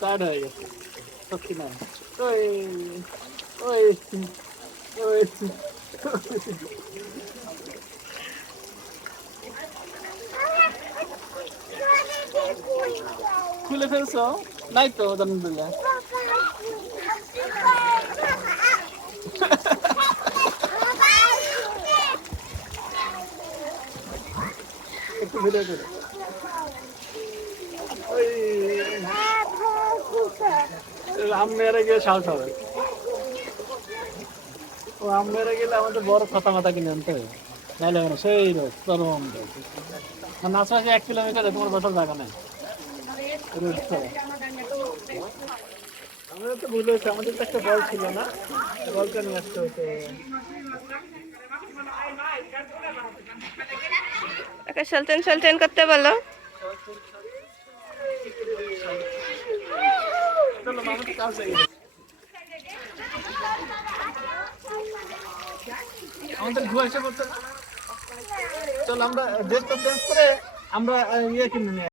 Tired হয়ে গেছে সত্যি না। ওই ওই ওই খুলে ফেলছো? নাই তো আলহামদুলিল্লাহ। একটু ভিডিও করে ওই আম মেরে গিয়ে সাহস হবে। ও আম মেরে গেলে আমাদের বড় ছাতা মাথা কিনে আনতে হবে, নাহলে হবে না। সেই রোদ চরম রোদ। আর আশপাশে 1 কিলোমিটারে তোমার বসার জায়গা নেই, রোদ ছাড়া। আমাদের তো ভুল হয়েছে, আমাদের তো একটা বল ছিল না, বলটা নিয়ে আসতে হতো। ওকে সলতেন সলতেন করতে বলো। চলো মামা তো কাজ হয়ে গেছে। আমাদের ঘুরে এসে পড়ছে না। চলো আমরা ড্রেস করে আমরা ইয়ে কিনে নিয়ে